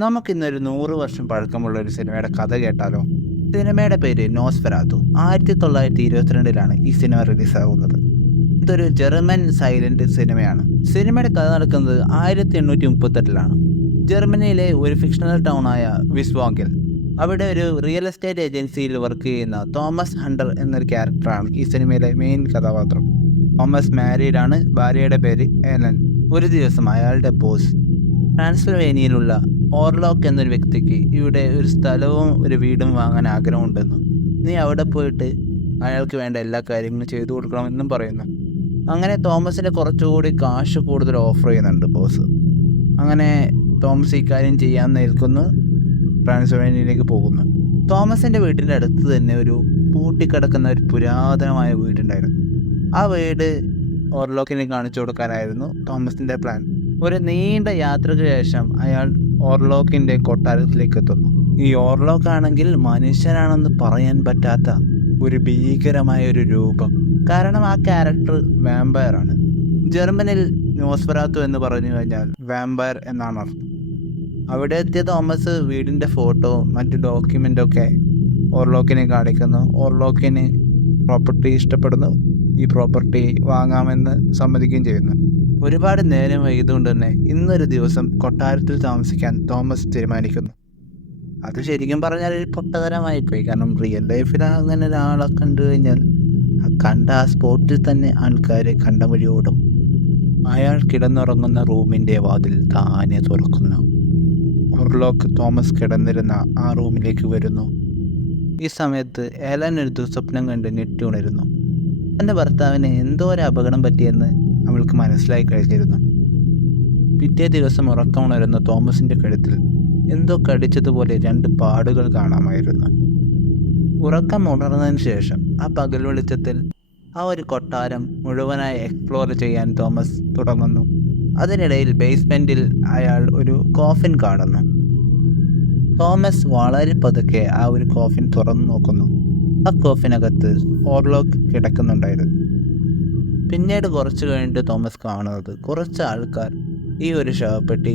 നമുക്കിന്നൊരു 100 വർഷം പഴക്കമുള്ള ഒരു സിനിമയുടെ കഥ കേട്ടാലോ? സിനിമയുടെ പേര് നോസ്ഫെറാതു. 1922 ഈ സിനിമ റിലീസാകുന്നത്. ഇതൊരു ജർമ്മൻ സൈലന്റ് സിനിമയാണ്. സിനിമയുടെ കഥ നടക്കുന്നത് 1838 ജർമ്മനിയിലെ ഒരു ഫിക്ഷണൽ ടൗണായ വിസ്വാങ്കൽ. അവിടെ ഒരു റിയൽ എസ്റ്റേറ്റ് ഏജൻസിയിൽ വർക്ക് ചെയ്യുന്ന തോമസ് ഹണ്ടർ എന്നൊരു ക്യാരക്ടറാണ് ഈ സിനിമയിലെ മെയിൻ കഥാപാത്രം. തോമസ് മാരീഡാണ്. ഭാര്യയുടെ പേര് എലൻ. ഒരു ദിവസം അയാളുടെ ബോസ് ട്രാൻസ്ൽവേനിയയിലുള്ള ഓർലോക്ക് എന്നൊരു വ്യക്തിക്ക് ഇവിടെ ഒരു സ്ഥലവും ഒരു വീടും വാങ്ങാൻ ആഗ്രഹമുണ്ടെന്നും നീ അവിടെ പോയിട്ട് അയാൾക്ക് വേണ്ട എല്ലാ കാര്യങ്ങളും ചെയ്തു കൊടുക്കണമെന്നും പറയുന്നു. അങ്ങനെ തോമസിന് കുറച്ചുകൂടി കാശ് കൂടുതൽ ഓഫർ ചെയ്യുന്നുണ്ട് ബോസ്. അങ്ങനെ തോമസ് ഈ കാര്യം ചെയ്യാൻ നിൽക്കുന്നു. ട്രാൻസ്ൽവേനിയയിലേക്ക് പോകുന്നു. തോമസിൻ്റെ വീടിൻ്റെ അടുത്ത് തന്നെ ഒരു പൂട്ടിക്കിടക്കുന്ന ഒരു പുരാതനമായ വീടുണ്ടായിരുന്നു. ആ വീട് ഓർലോക്കിനെ കാണിച്ചു കൊടുക്കാനായിരുന്നു തോമസിൻ്റെ പ്ലാൻ. ഒരു നീണ്ട യാത്രയ്ക്ക് ശേഷം അയാൾ ഓർലോക്കിൻ്റെ കൊട്ടാരത്തിലേക്ക് എത്തുന്നു. ഈ ഓർലോക്ക് ആണെങ്കിൽ മനുഷ്യനാണെന്ന് പറയാൻ പറ്റാത്ത ഒരു ഭീകരമായ ഒരു രൂപം. കാരണം ആ ക്യാരക്ടർ വാമ്പയറാണ്. ജർമ്മനിൽ നോസ്ഫെറാതു എന്ന് പറഞ്ഞു കഴിഞ്ഞാൽ വാമ്പയർ എന്നാണ് അർത്ഥം. അവിടെ എത്തിയ തോമസ് വീടിൻ്റെ ഫോട്ടോ മറ്റു ഡോക്യുമെൻ്റൊക്കെ ഓർലോക്കിനെ കാണിക്കുന്നു. ഓർലോക്കിന് പ്രോപ്പർട്ടി ഇഷ്ടപ്പെടുന്നു. ഈ പ്രോപ്പർട്ടി വാങ്ങാമെന്ന് സമ്മതിക്കുകയും ചെയ്യുന്നു. ഒരുപാട് നേരം വൈകിയതുകൊണ്ട് തന്നെ ഇന്നൊരു ദിവസം കൊട്ടാരത്തിൽ താമസിക്കാൻ തോമസ് തീരുമാനിക്കുന്നു. അത് ശരിക്കും പറഞ്ഞാൽ ഒരു പൊട്ടതരമായിപ്പോയി. കാരണം റിയൽ ലൈഫിൽ അങ്ങനെ ഒരാളെ കണ്ടു കഴിഞ്ഞാൽ ആ സ്പോട്ടിൽ തന്നെ ആൾക്കാർ കണ്ട വഴി ഓടും. അയാൾ കിടന്നുറങ്ങുന്ന റൂമിൻ്റെ വാതിൽ താനെ തുറക്കുന്നു. ഓർലോക്ക് തോമസ് കിടന്നിരുന്ന ആ റൂമിലേക്ക് വരുന്നു. ഈ സമയത്ത് എലൻ ഒരു ദുസ്വപ്നം കണ്ട് ഞെട്ടി ഉണരുന്നു. തൻ്റെ ഭർത്താവിന് എന്തോ ഒരു അപകടം പറ്റിയെന്ന് അവൾക്ക് മനസ്സിലായി കഴിഞ്ഞിരുന്നു. പിറ്റേ ദിവസം ഉറക്കമുണരുന്ന തോമസിൻ്റെ കഴുത്തിൽ എന്തോ കടിച്ചതുപോലെ 2 പാടുകൾ കാണാമായിരുന്നു. ഉറക്കം ഉണർന്നതിന് ശേഷം ആ പകൽ വെളിച്ചത്തിൽ ആ ഒരു കൊട്ടാരം മുഴുവനായി എക്സ്പ്ലോർ ചെയ്യാൻ തോമസ് തുടങ്ങുന്നു. അതിനിടയിൽ ബേസ്മെൻറ്റിൽ അയാൾ ഒരു കോഫിൻ കാണുന്നു. തോമസ് വളരെ പതുക്കെ ആ ഒരു കോഫിൻ തുറന്നു നോക്കുന്നു. ആ കോഫിനകത്ത് ഓർലോക്ക് കിടക്കുന്നുണ്ടായിരുന്നു. പിന്നീട് കുറച്ച് കഴിഞ്ഞിട്ട് തോമസ് കാണുന്നത് കുറച്ച് ആൾക്കാർ ഈ ഒരു ശവപ്പെട്ടി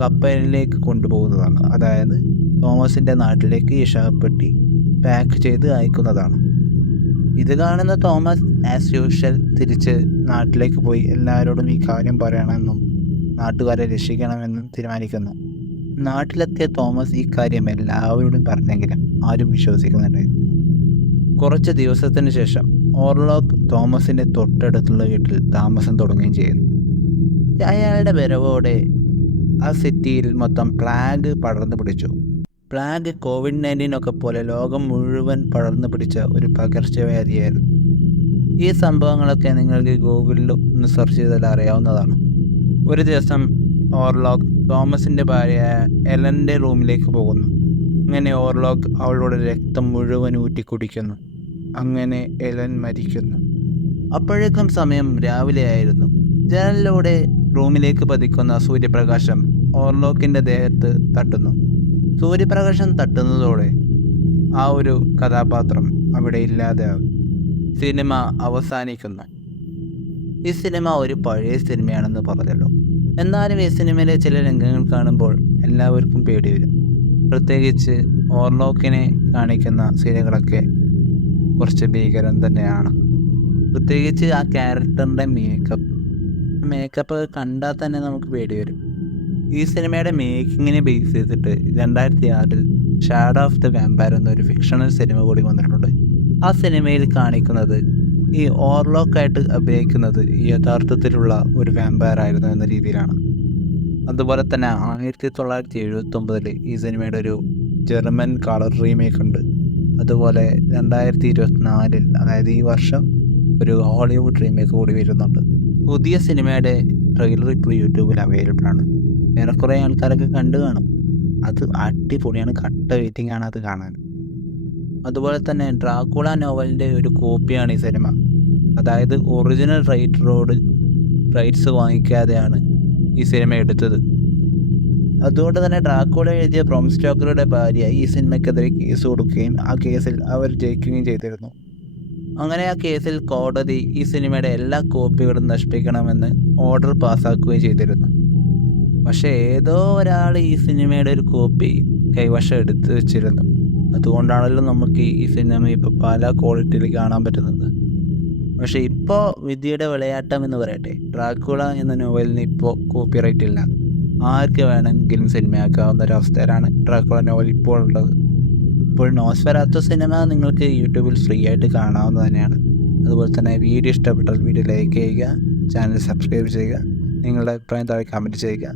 കപ്പലിലേക്ക് കൊണ്ടുപോകുന്നതാണ്. അതായത് തോമസിൻ്റെ നാട്ടിലേക്ക് ഈ ശവപ്പെട്ടി പാക്ക് ചെയ്ത് അയക്കുന്നതാണ്. ഇത് കാണുന്ന തോമസ് ആസ് യൂഷ്വൽ തിരിച്ച് നാട്ടിലേക്ക് പോയി എല്ലാവരോടും ഈ കാര്യം പറയണമെന്നും നാട്ടുകാരെ രക്ഷിക്കണമെന്നും തീരുമാനിക്കുന്നു. നാട്ടിലെത്തിയ തോമസ് ഈ കാര്യം എല്ലാവരോടും പറഞ്ഞെങ്കിലും ആരും വിശ്വസിക്കുന്നുണ്ടായിരുന്നു. കുറച്ച് ദിവസത്തിന് ശേഷം ഓർലോക്ക് തോമസിൻ്റെ തൊട്ടടുത്തുള്ള വീട്ടിൽ താമസം തുടങ്ങുകയും ചെയ്യുന്നു. അയാളുടെ വരവോടെ ആ സിറ്റിയിൽ മൊത്തം പ്ലാഗ് പടർന്നു പിടിച്ചു. പ്ലാഗ് COVID-19 പോലെ ലോകം മുഴുവൻ പടർന്നു പിടിച്ച ഒരു പകർച്ചവ്യാധിയായിരുന്നു. ഈ സംഭവങ്ങളൊക്കെ നിങ്ങൾക്ക് ഗൂഗിളിൽ ഒന്ന് സെർച്ച് ചെയ്താൽ അറിയാവുന്നതാണ്. ഒരു ദിവസം ഓർലോക്ക് തോമസിൻ്റെ ഭാര്യ എലൻ്റെ റൂമിലേക്ക് പോകുന്നു. അങ്ങനെ ഓർലോക്ക് അവളുടെ രക്തം മുഴുവൻ ഊറ്റിക്കുടിക്കുന്നു. അങ്ങനെ എലൻ മരിക്കുന്നു. അപ്പോഴേക്കും സമയം രാവിലെ ആയിരുന്നു. ജനലിലൂടെ റൂമിലേക്ക് പതിക്കുന്ന സൂര്യപ്രകാശം ഓർലോക്കിൻ്റെ ദേഹത്ത് തട്ടുന്നു. സൂര്യപ്രകാശം തട്ടുന്നതോടെ ആ ഒരു കഥാപാത്രം അവിടെ ഇല്ലാതെയാകും. സിനിമ അവസാനിക്കുന്നു. ഈ സിനിമ ഒരു പഴയ സിനിമയാണെന്ന് പറഞ്ഞല്ലോ. എന്നാലും ഈ സിനിമയിലെ ചില രംഗങ്ങൾ കാണുമ്പോൾ എല്ലാവർക്കും പേടി വരും. പ്രത്യേകിച്ച് ഓർലോക്കിനെ കാണിക്കുന്ന സീനുകളൊക്കെ കുറച്ച് ഭീകരം തന്നെയാണ്. പ്രത്യേകിച്ച് ആ ക്യാരക്ടറിൻ്റെ മേക്കപ്പ് കണ്ടാൽ തന്നെ നമുക്ക് പേടി വരും. ഈ സിനിമയുടെ മേക്കിങ്ങിനെ ബേസ് ചെയ്തിട്ട് 2006 ഷാഡോ ഓഫ് ദ വാമ്പയർ എന്നൊരു ഫിക്ഷണൽ സിനിമ കൂടി വന്നിട്ടുണ്ട്. ആ സിനിമയിൽ കാണിക്കുന്നത് ഈ ഓർലോക്കായിട്ട് അഭിനയിക്കുന്നത് യഥാർത്ഥത്തിലുള്ള ഒരു വാമ്പയർ ആയിരുന്നു എന്ന രീതിയിലാണ്. അതുപോലെ തന്നെ 1979 ഈ സിനിമയുടെ ഒരു ജർമ്മൻ കളർ റീമേക്ക് ഉണ്ട്. അതുപോലെ 2024 അതായത് ഈ വർഷം ഒരു ഹോളിവുഡ് റീമേക്ക് കൂടി വരുന്നുണ്ട്. പുതിയ സിനിമയുടെ ട്രെയിലർ ഇപ്പോൾ യൂട്യൂബിൽ അവൈലബിൾ ആണ്. ഏറെക്കുറെ ആൾക്കാരൊക്കെ കണ്ടു കാണും. അത് അടിപൊളിയാണ്. കട്ട വെയിറ്റിംഗ് ആണ് അത് കാണാൻ. അതുപോലെ തന്നെ ഡ്രാക്കുള നോവലിൻ്റെ ഒരു കോപ്പിയാണ് ഈ സിനിമ. അതായത് ഒറിജിനൽ റൈറ്റ്സ് വാങ്ങിക്കാതെയാണ് ഈ സിനിമ എടുത്തത്. അതുകൊണ്ട് തന്നെ ഡ്രാക്കുള എഴുതിയ ബ്രാം സ്റ്റോക്കറുടെ ഭാര്യ ഈ സിനിമയ്ക്കെതിരെ കേസ് കൊടുക്കുകയും ആ കേസിൽ അവർ ജയിക്കുകയും ചെയ്തിരുന്നു. അങ്ങനെ ആ കേസിൽ കോടതി ഈ സിനിമയുടെ എല്ലാ കോപ്പികളും നശിപ്പിക്കണമെന്ന് ഓർഡർ പാസ്സാക്കുകയും ചെയ്തിരുന്നു. പക്ഷേ ഏതോ ഒരാൾ ഈ സിനിമയുടെ ഒരു കോപ്പി കൈവശം എടുത്ത് വെച്ചിരുന്നു. അതുകൊണ്ടാണല്ലോ നമുക്ക് ഈ സിനിമ ഇപ്പോൾ പല ക്വാളിറ്റിയിൽ കാണാൻ പറ്റുന്നത്. പക്ഷേ ഇപ്പോൾ വിധിയുടെ വിളയാട്ടം എന്ന് പറയട്ടെ, ഡ്രാക്കുള എന്ന നോവലിന് ഇപ്പോൾ കോപ്പിറൈറ്റ് ഇല്ല. ആർക്ക് വേണമെങ്കിലും സിനിമയാക്കാവുന്ന ഒരവസ്ഥയിലാണ് ഡ്രാക്കുള നോവൽ ഇപ്പോൾ ഉള്ളത്. ഇപ്പോൾ നോസ്ഫെറാത്തു സിനിമ നിങ്ങൾക്ക് യൂട്യൂബിൽ ഫ്രീ ആയിട്ട് കാണാവുന്നത് തന്നെയാണ്. അതുപോലെ തന്നെ വീഡിയോ ഇഷ്ടപ്പെട്ടാൽ വീഡിയോ ലൈക്ക് ചെയ്യുക, ചാനൽ സബ്സ്ക്രൈബ് ചെയ്യുക, നിങ്ങളുടെ അഭിപ്രായം താഴെ കമൻറ്റ് ചെയ്യുക.